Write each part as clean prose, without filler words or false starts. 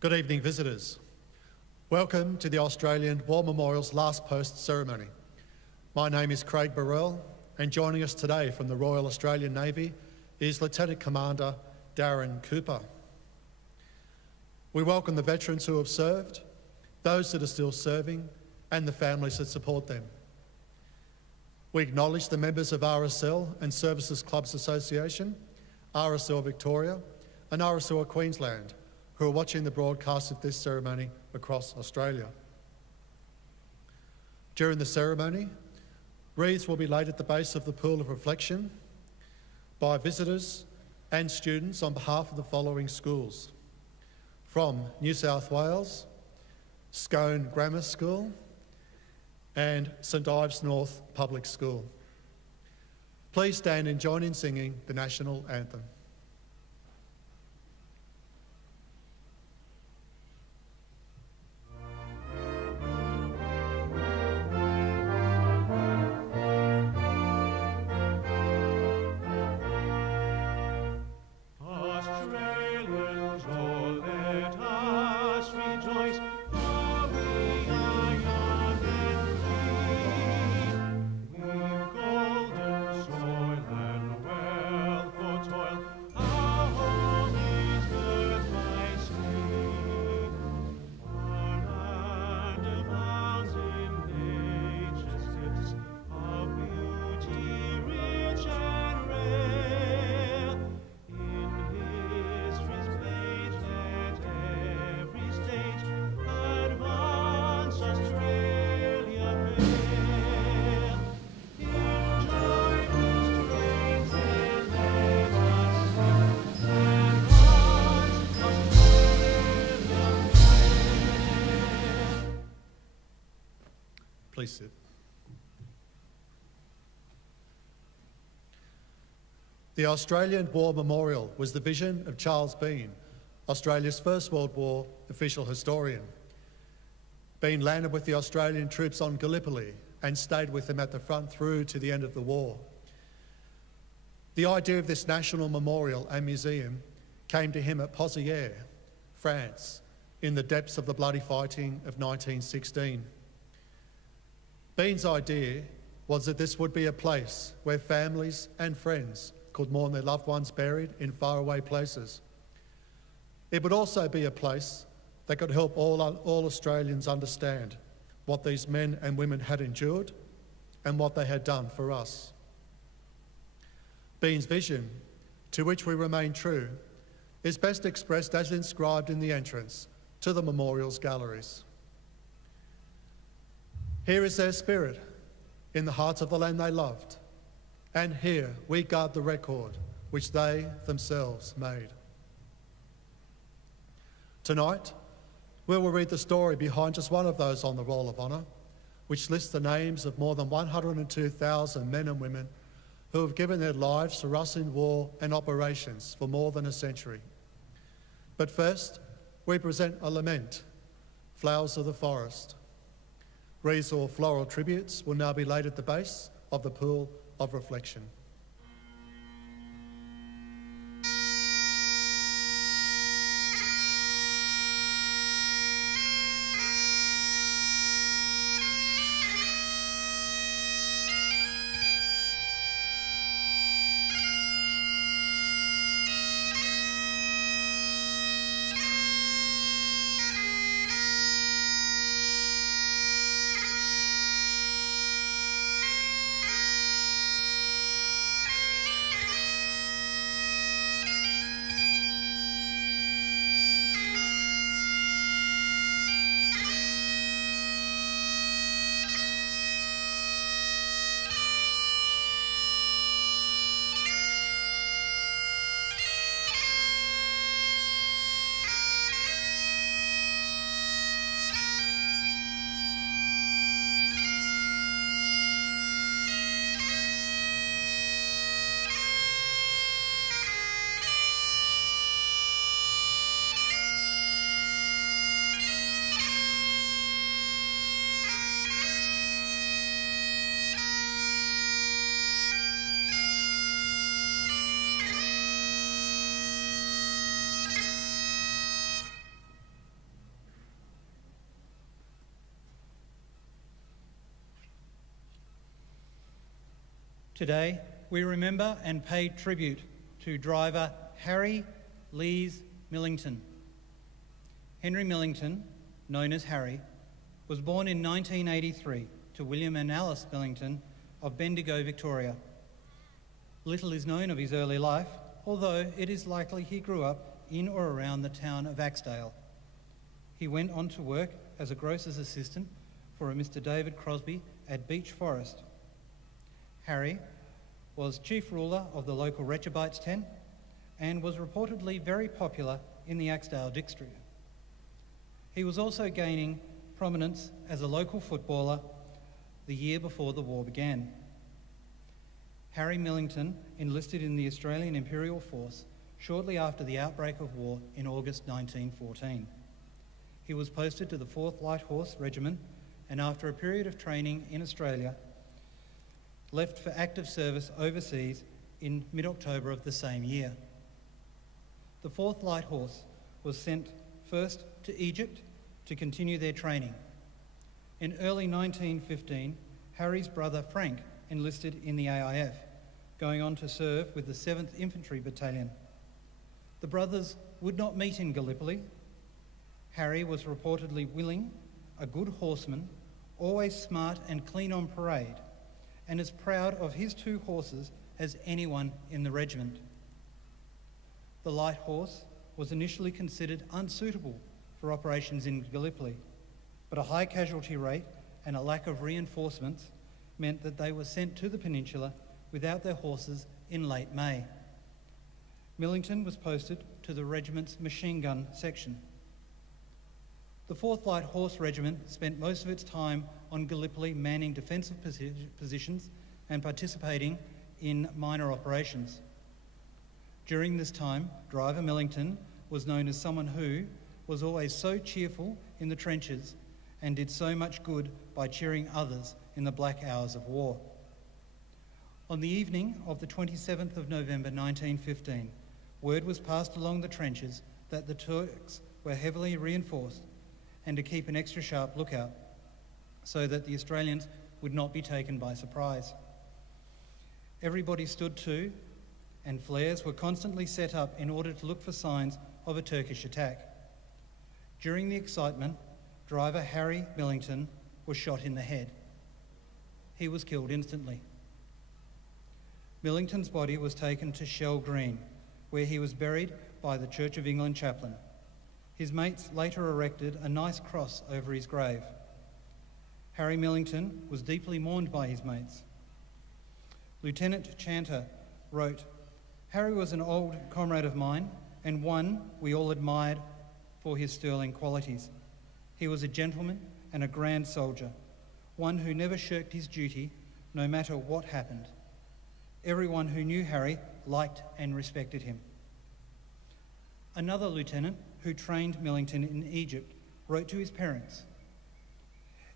Good evening, visitors. Welcome to the Australian War Memorial's last post ceremony. My name is Craig Burrell, and joining us today from the Royal Australian Navy is Lieutenant Commander Darren Cooper. We welcome the veterans who have served, those that are still serving, and the families that support them. We acknowledge the members of RSL and Services Clubs Association, RSL Victoria, and RSL Queensland, who are watching the broadcast of this ceremony across Australia. During the ceremony, wreaths will be laid at the base of the pool of reflection by visitors and students on behalf of the following schools: from New South Wales, Scone Grammar School, and St Ives North Public School. Please stand and join in singing the National Anthem. Please sit. The Australian War Memorial was the vision of Charles Bean, Australia's First World War official historian. Bean landed with the Australian troops on Gallipoli and stayed with them at the front through to the end of the war. The idea of this national memorial and museum came to him at Pozières, France, in the depths of the bloody fighting of 1916. Bean's idea was that this would be a place where families and friends could mourn their loved ones buried in faraway places. It would also be a place that could help all Australians understand what these men and women had endured and what they had done for us. Bean's vision, to which we remain true, is best expressed as inscribed in the entrance to the memorial's galleries. Here is their spirit in the hearts of the land they loved, and here we guard the record which they themselves made. Tonight, we will read the story behind just one of those on the Roll of Honour, which lists the names of more than 102,000 men and women who have given their lives to us in war and operations for more than a century. But first, we present a lament, Flowers of the Forest. Wreaths or floral tributes will now be laid at the base of the pool of reflection. Today, we remember and pay tribute to Driver Harry Lees Millington. Henry Millington, known as Harry, was born in 1983 to William and Alice Millington of Bendigo, Victoria. Little is known of his early life, although it is likely he grew up in or around the town of Axdale. He went on to work as a grocer's assistant for a Mr. David Crosby at Beach Forest. Harry was chief ruler of the local Rechabites tent and was reportedly very popular in the Axdale district. He was also gaining prominence as a local footballer the year before the war began. Harry Millington enlisted in the Australian Imperial Force shortly after the outbreak of war in August 1914. He was posted to the 4th Light Horse Regiment and after a period of training in Australia, left for active service overseas in mid-October of the same year. The 4th Light Horse was sent first to Egypt to continue their training. In early 1915, Harry's brother Frank enlisted in the AIF, going on to serve with the 7th Infantry Battalion. The brothers would not meet in Gallipoli. Harry was reportedly willing, a good horseman, always smart and clean on parade, and as proud of his 2 horses as anyone in the regiment. The light horse was initially considered unsuitable for operations in Gallipoli, but a high casualty rate and a lack of reinforcements meant that they were sent to the peninsula without their horses in late May. Millington was posted to the regiment's machine gun section. The 4th Light Horse Regiment spent most of its time on Gallipoli manning defensive positions and participating in minor operations. During this time, Driver Millington was known as someone who was always so cheerful in the trenches and did so much good by cheering others in the black hours of war. On the evening of the 27th of November 1915, word was passed along the trenches that the Turks were heavily reinforced and to keep an extra sharp lookout so that the Australians would not be taken by surprise. Everybody stood to, and flares were constantly set up in order to look for signs of a Turkish attack. During the excitement, Driver Harry Millington was shot in the head. He was killed instantly. Millington's body was taken to Shell Green, where he was buried by the Church of England chaplain. His mates later erected a nice cross over his grave. Harry Millington was deeply mourned by his mates. Lieutenant Chanter wrote, "Harry was an old comrade of mine and one we all admired for his sterling qualities. He was a gentleman and a grand soldier, one who never shirked his duty no matter what happened. Everyone who knew Harry liked and respected him." Another lieutenant who trained Millington in Egypt wrote to his parents,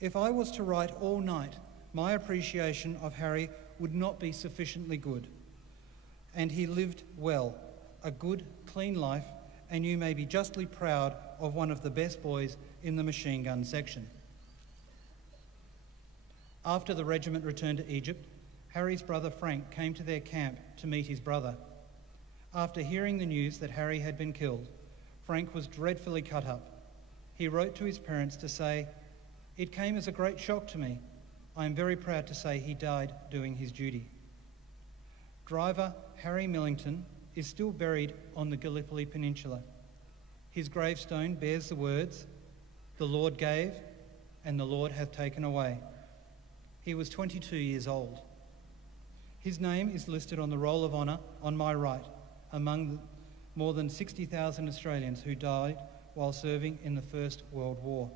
"If I was to write all night, my appreciation of Harry would not be sufficiently good. And he lived well, a good, clean life, and you may be justly proud of one of the best boys in the machine gun section." After the regiment returned to Egypt, Harry's brother Frank came to their camp to meet his brother. After hearing the news that Harry had been killed, Frank was dreadfully cut up. He wrote to his parents to say, "It came as a great shock to me. I am very proud to say he died doing his duty." Driver Harry Millington is still buried on the Gallipoli Peninsula. His gravestone bears the words, "The Lord gave, and the Lord hath taken away." He was 22 years old. His name is listed on the Roll of Honour on my right, among the more than 60,000 Australians who died while serving in the First World War.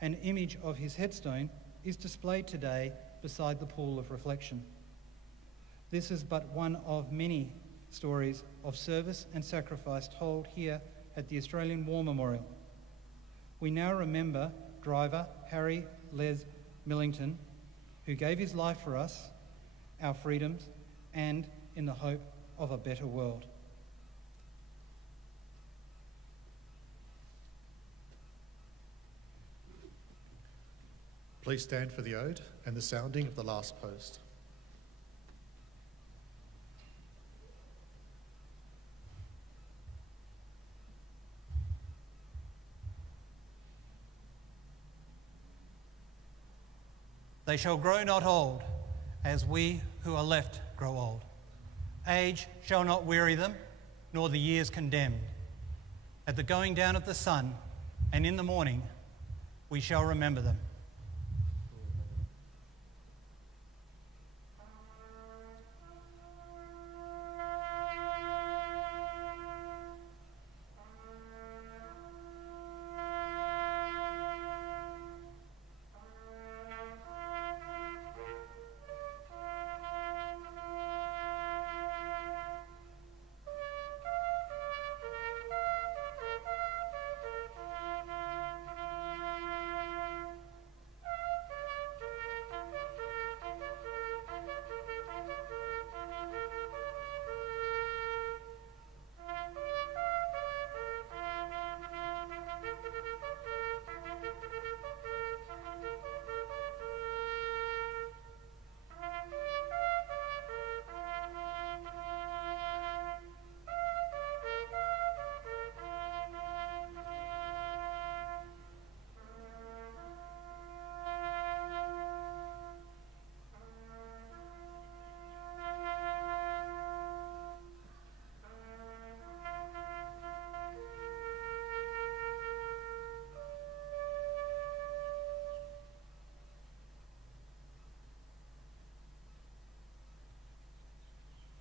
An image of his headstone is displayed today beside the pool of reflection. This is but one of many stories of service and sacrifice told here at the Australian War Memorial. We now remember Driver Harry Lees Millington, who gave his life for us, our freedoms, and in the hope of a better world. Please stand for the ode and the sounding of the last post. They shall grow not old, as we who are left grow old. Age shall not weary them, nor the years condemned. At the going down of the sun, and in the morning, we shall remember them.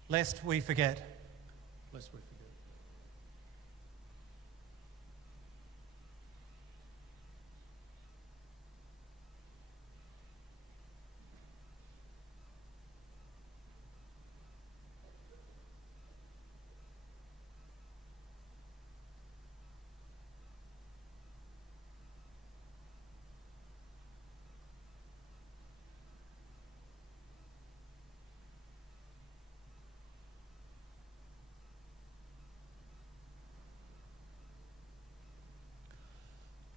Lest we forget. Lest we forget.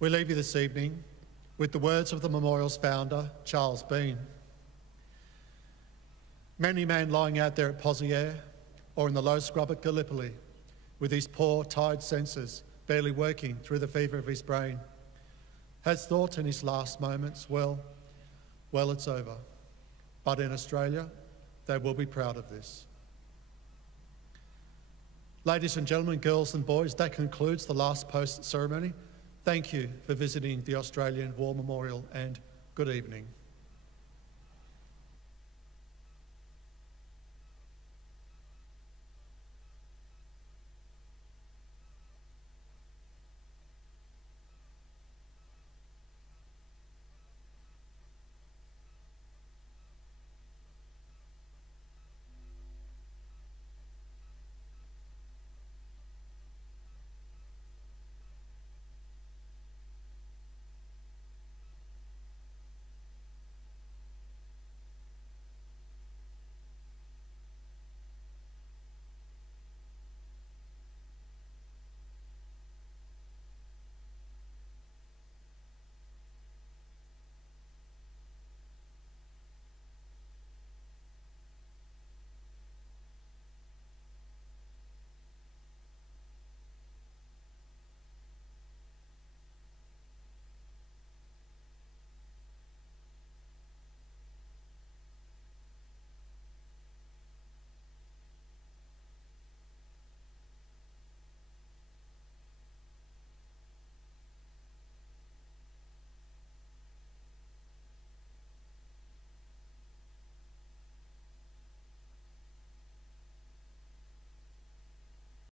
We leave you this evening with the words of the memorial's founder, Charles Bean. Many man lying out there at Poziere or in the low scrub at Gallipoli with his poor, tired senses barely working through the fever of his brain has thought in his last moments, well, it's over. But in Australia, they will be proud of this. Ladies and gentlemen, girls and boys, that concludes the last post ceremony. Thank you for visiting the Australian War Memorial and good evening.